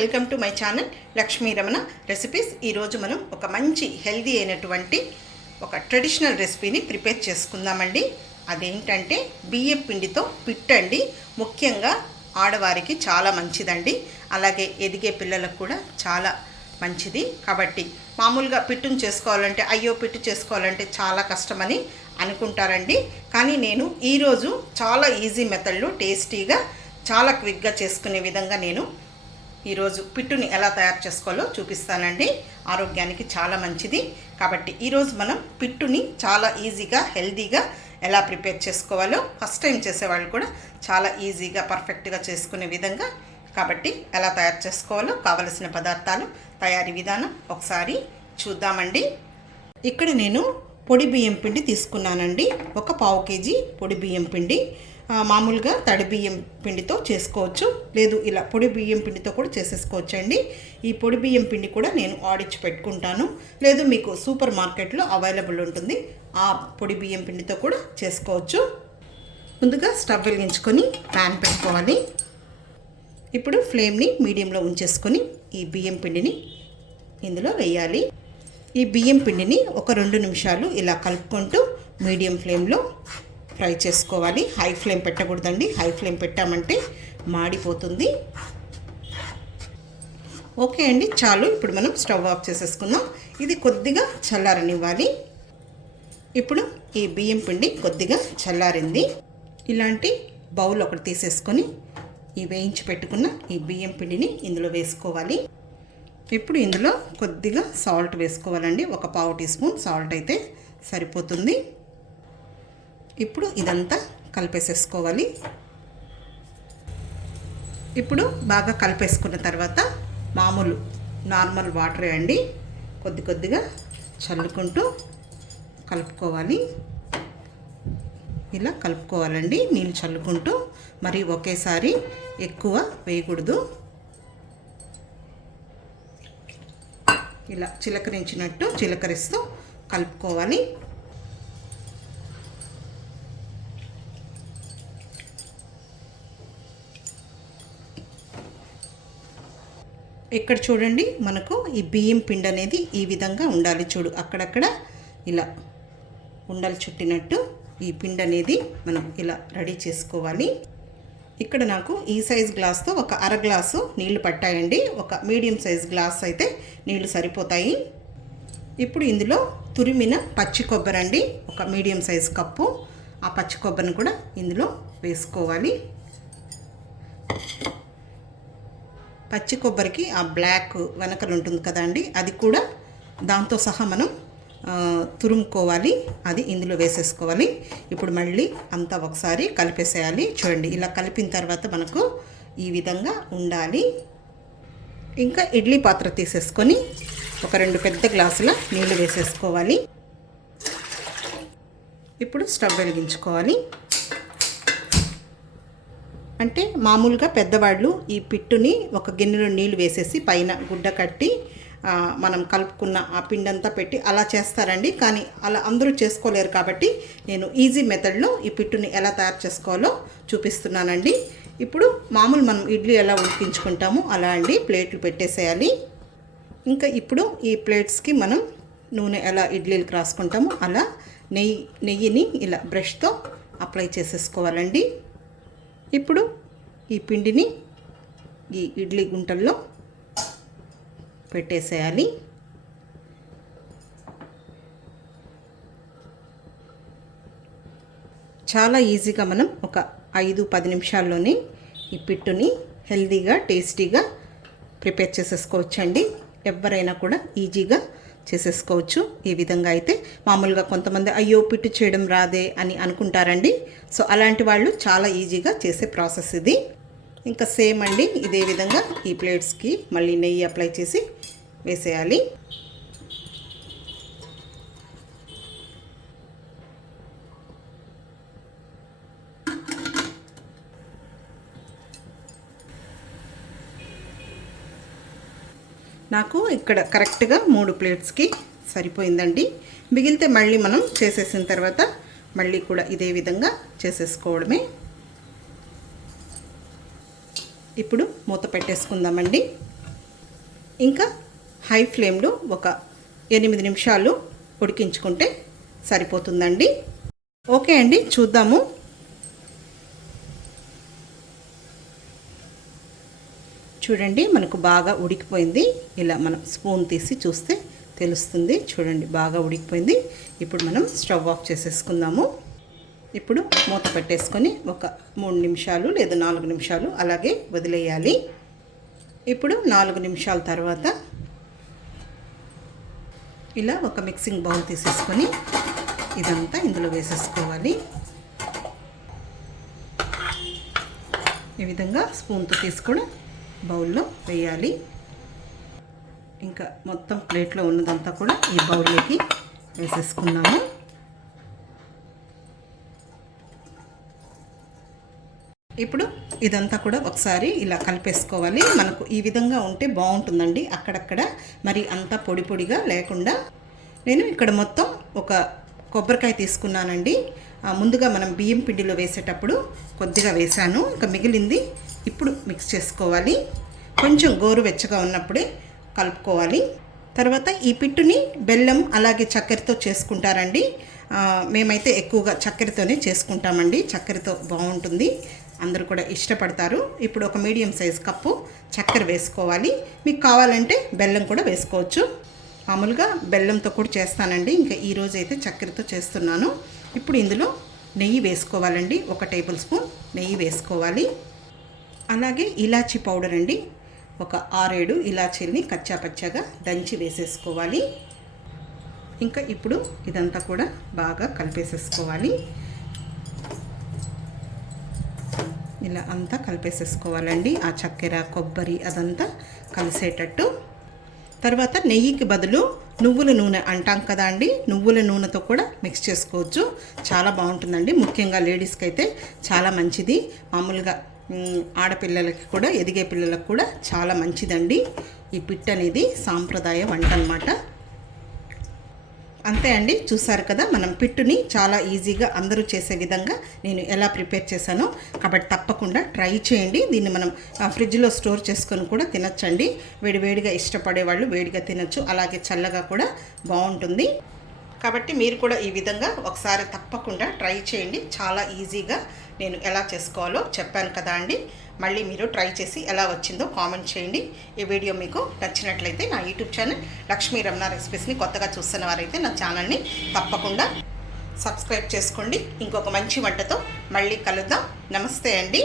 Welcome to my channel Lakshmi Ramana recipes. ఈరోజు మనం ఒక మంచి హెల్దీ అయినటువంటి ఒక ట్రెడిషనల్ రెసిపీని ప్రిపేర్ చేసుకుందామండి. అదేంటంటే బియ్యం పిండితో పిట్టు అండి. ముఖ్యంగా ఆడవారికి చాలా మంచిదండి, అలాగే ఎదిగే పిల్లలకు కూడా చాలా మంచిది. కాబట్టి మామూలుగా పిట్టును చేసుకోవాలంటే అయ్యో పిట్టు చేసుకోవాలంటే చాలా కష్టమని అనుకుంటారండి. కానీ నేను ఈరోజు చాలా ఈజీ మెథడ్లో టేస్టీగా చాలా క్విక్గా చేసుకునే విధంగా నేను ఈరోజు పిట్టుని ఎలా తయారు చేసుకోవాలో చూపిస్తానండి. ఆరోగ్యానికి చాలా మంచిది. కాబట్టి ఈరోజు మనం పిట్టుని చాలా ఈజీగా హెల్తీగా ఎలా ప్రిపేర్ చేసుకోవాలో ఫస్ట్ టైం చేసేవాళ్ళు కూడా చాలా ఈజీగా పర్ఫెక్ట్గా చేసుకునే విధంగా కాబట్టి ఎలా తయారు చేసుకోవాలో కావలసిన పదార్థాలు, తయారీ విధానం ఒకసారి చూద్దామండి. ఇక్కడ నేను పొడి బియ్యం పిండి తీసుకున్నానండి. ఒక పావు కేజీ పొడి బియ్యం పిండి. మామూలుగా తడి బియ్యం పిండితో చేసుకోవచ్చు, లేదు ఇలా పొడి బియ్యం పిండితో కూడా చేసేసుకోవచ్చు అండి. ఈ పొడి బియ్యం పిండి కూడా నేను ఆడిచ్చి పెట్టుకుంటాను, లేదు మీకు సూపర్ మార్కెట్లో అవైలబుల్ ఉంటుంది, ఆ పొడి బియ్యం పిండితో కూడా చేసుకోవచ్చు. ముందుగా స్టవ్ వెలిగించుకొని ప్యాన్ పెట్టుకోవాలి. ఇప్పుడు ఫ్లేమ్ని మీడియంలో ఉంచేసుకొని ఈ బియ్యం పిండిని ఇందులో వేయాలి. ఈ బియ్యం పిండిని ఒక 2 నిమిషాలు ఇలా కలుపుకుంటూ మీడియం ఫ్లేమ్లో ఫ్రై చేసుకోవాలి. హై ఫ్లేమ్ పెట్టకూడదండి, హై ఫ్లేమ్ పెట్టామంటే మాడిపోతుంది. ఓకే అండి, చాలు. ఇప్పుడు మనం స్టవ్ ఆఫ్ చేసేసుకుందాం. ఇది కొద్దిగా చల్లారనివ్వాలి. ఇప్పుడు ఈ బియ్యం పిండి కొద్దిగా చల్లారింది. ఇలాంటి బౌల్ ఒకటి తీసేసుకొని ఈ వేయించి పెట్టుకున్న ఈ బియ్యం పిండిని ఇందులో వేసుకోవాలి. ఇప్పుడు ఇందులో కొద్దిగా సాల్ట్ వేసుకోవాలండి. ఒక పావు టీ స్పూన్ సాల్ట్ అయితే సరిపోతుంది. ఇప్పుడు ఇదంతా కలిపేసేసుకోవాలి. ఇప్పుడు బాగా కలిపేసుకున్న తర్వాత నార్మల్ వాటరే అండి, కొద్ది కొద్దిగా చల్లుకుంటూ కలుపుకోవాలి. ఇలా కలుపుకోవాలండి, నీళ్ళు చల్లుకుంటూ. మరి ఒకేసారి ఎక్కువ వేయకూడదు. ఇలా చిలకరించినట్టు చిలకరిస్తూ కలుపుకోవాలి. ఇక్కడ చూడండి, మనకు ఈ బియ్యం పిండి అనేది ఈ విధంగా ఉండాలి. చూడు, అక్కడక్కడ ఇలా ఉండలు చుట్టినట్టు ఈ పిండి అనేది మనం ఇలా రెడీ చేసుకోవాలి. ఇక్కడ నాకు ఈ సైజ్ గ్లాస్తో ఒక అర గ్లాసు నీళ్లు పట్టాయండి. ఒక మీడియం సైజ్ గ్లాస్ అయితే నీళ్లు సరిపోతాయి. ఇప్పుడు ఇందులో తురిమిన పచ్చి కొబ్బరి అండి, ఒక మీడియం సైజ్ కప్పు. ఆ పచ్చి కొబ్బరిని కూడా ఇందులో వేసుకోవాలి. పచ్చి కొబ్బరికి ఆ బ్లాక్ వెనకలు ఉంటుంది కదండి, అది కూడా దాంతో సహా మనం తురుముకోవాలి. అది ఇందులో వేసేసుకోవాలి. ఇప్పుడు మళ్ళీ అంతా ఒకసారి కలిపేసేయాలి. చూడండి, ఇలా కలిపిన తర్వాత మనకు ఈ విధంగా ఉండాలి. ఇంకా ఇడ్లీ పాత్ర తీసేసుకొని ఒక 2 పెద్ద గ్లాసుల నీళ్లు వేసేసుకోవాలి. ఇప్పుడు స్టవ్ వెలిగించుకోవాలి. అంటే మామూలుగా పెద్దవాళ్ళు ఈ పిట్టుని ఒక గిన్నెలో నీళ్ళు వేసేసి పైన గుడ్డ కట్టి మనం కలుపుకున్న ఆ పిండంతా పెట్టి అలా చేస్తారండి. కానీ అలా అందరూ చేసుకోలేరు కాబట్టి నేను ఈజీ మెథడ్లో ఈ పిట్టుని ఎలా తయారు చేసుకోవాలో చూపిస్తున్నానండి. ఇప్పుడు మామూలు మనం ఇడ్లీ ఎలా ఉడికించుకుంటామో అలా అండి, ప్లేట్లు పెట్టేసేయాలి. ఇంకా ఇప్పుడు ఈ ప్లేట్స్కి మనం నూనె ఎలా ఇడ్లీలకు రాసుకుంటామో అలా నెయ్యిని ఇలా బ్రష్తో అప్లై చేసేసుకోవాలండి. ఇప్పుడు ఈ పిండిని ఈ ఇడ్లీ గుంటల్లో పెట్టేసేయాలి. చాలా ఈజీగా మనం ఒక 5-10 నిమిషాల్లోనే ఈ పిట్టుని హెల్తీగా టేస్టీగా ప్రిపేర్ చేసేసుకోవచ్చండి. ఎవరైనా కూడా ఈజీగా చేసేసుకోవచ్చు. ఈ విధంగా అయితే మామూలుగా కొంతమంది అయ్యో పిట్టు చేయడం రాదే అని అనుకుంటారండి. సో అలాంటి వాళ్ళు చాలా ఈజీగా చేసే ప్రాసెస్ ఇది. ఇంకా సేమ్ అండి, ఇదే విధంగా ఈ ప్లేట్స్కి మళ్ళీ నెయ్యి అప్లై చేసి వేసేయాలి. నాకు ఇక్కడ కరెక్ట్గా 3 ప్లేట్స్కి సరిపోయిందండి. మిగిలితే మళ్ళీ మనం చేసేసిన తర్వాత మళ్ళీ కూడా ఇదే విధంగా చేసేసుకోవడమే. ఇప్పుడు మూత పెట్టేసుకుందామండి. ఇంకా హై ఫ్లేమ్లో ఒక 8 నిమిషాలు ఉడికించుకుంటే సరిపోతుందండి. ఓకే అండి, చూద్దాము. చూడండి, మనకు బాగా ఉడికిపోయింది. ఇలా మనం స్పూన్ తీసి చూస్తే తెలుస్తుంది. చూడండి, బాగా ఉడికిపోయింది. ఇప్పుడు మనం స్టవ్ ఆఫ్ చేసేసుకుందాము. ఇప్పుడు మూత పెట్టేసుకొని ఒక 3 నిమిషాలు లేదా 4 నిమిషాలు అలాగే వదిలేయాలి. ఇప్పుడు 4 నిమిషాల తర్వాత ఇలా ఒక మిక్సింగ్ బౌల్ తీసేసుకొని ఇదంతా ఇందులో వేసేసుకోవాలి. ఈ విధంగా స్పూన్తో తీసుకొని బౌల్లో వేయాలి. ఇంకా మొత్తం ప్లేట్లో ఉన్నదంతా కూడా ఈ బౌల్లోకి వేసేసుకున్నాము. ఇప్పుడు ఇదంతా కూడా ఒకసారి ఇలా కలిపేసుకోవాలి. మనకు ఈ విధంగా ఉంటే బాగుంటుందండి, అక్కడక్కడ మరి అంతా పొడి పొడిగా లేకుండా. నేను ఇక్కడ మొత్తం ఒక కొబ్బరికాయ తీసుకున్నానండి. ముందుగా మనం బియ్యం పిండిలో వేసేటప్పుడు కొద్దిగా వేసాను, ఇంకా మిగిలింది ఇప్పుడు మిక్స్ చేసుకోవాలి. కొంచెం గోరువెచ్చగా ఉన్నప్పుడే కలుపుకోవాలి. తర్వాత ఈ పిట్టుని బెల్లం అలాగే చక్కెరతో చేసుకుంటారండి. మేమైతే ఎక్కువగా చక్కెరతోనే చేసుకుంటామండి. చక్కెరతో బాగుంటుంది, అందరూ కూడా ఇష్టపడతారు. ఇప్పుడు ఒక మీడియం సైజ్ కప్పు చక్కెర వేసుకోవాలి. మీకు కావాలంటే బెల్లం కూడా వేసుకోవచ్చు. మామూలుగా బెల్లంతో కూడా చేస్తానండి, ఇంకా ఈరోజు అయితే చక్కెరతో చేస్తున్నాను. ఇప్పుడు ఇందులో నెయ్యి వేసుకోవాలండి. 1 టేబుల్ స్పూన్ నెయ్యి వేసుకోవాలి. అలాగే ఇలాచీ పౌడర్ అండి, ఒక 6-7 ఇలాచీల్ని కచ్చాపచ్చాగా దంచి వేసేసుకోవాలి. ఇంకా ఇప్పుడు ఇదంతా కూడా బాగా కలిపేసేసుకోవాలి. ఇలా అంతా కలిపేసేసుకోవాలండి, ఆ చక్కెర కొబ్బరి అదంతా కలిసేటట్టు. తర్వాత నెయ్యికి బదులు నువ్వుల నూనె అంటాం కదా అండి, నువ్వుల నూనెతో కూడా మిక్స్ చేసుకోవచ్చు. చాలా బాగుంటుందండి, ముఖ్యంగా లేడీస్కి అయితే చాలా మంచిది. మామూలుగా ఆడపిల్లలకి కూడా, ఎదిగే పిల్లలకు కూడా చాలా మంచిదండి. ఈ పిట్ అనేది సాంప్రదాయ వంట అన్నమాట. అంతే అండి, చూసారు కదా, మనం పిట్టుని చాలా ఈజీగా అందరూ చేసే విధంగా నేను ఎలా ప్రిపేర్ చేశానో. కాబట్టి తప్పకుండా ట్రై చేయండి. దీన్ని మనం ఫ్రిడ్జ్లో స్టోర్ చేసుకొని కూడా తినచ్చండి. వేడివేడిగా ఇష్టపడే వాళ్ళు వేడిగా తినచ్చు, అలాగే చల్లగా కూడా బాగుంటుంది. కాబట్టి మీరు కూడా ఈ విధంగా ఒకసారి తప్పకుండా ట్రై చేయండి. చాలా ఈజీగా నేను ఎలా చేసుకోవాలో చెప్పాను కదా అండి. మళ్ళీ మీరు ట్రై చేసి ఎలా వచ్చిందో కామెంట్ చేయండి. ఈ వీడియో మీకు నచ్చినట్లయితే నా యూట్యూబ్ ఛానల్ లక్ష్మీ రమణ రెసిపీస్ని కొత్తగా చూస్తున్న వారైతే నా ఛానల్ని తప్పకుండా సబ్స్క్రైబ్ చేసుకోండి. ఇంకొక మంచి వంటతో మళ్ళీ కలుద్దాం. నమస్తే అండి.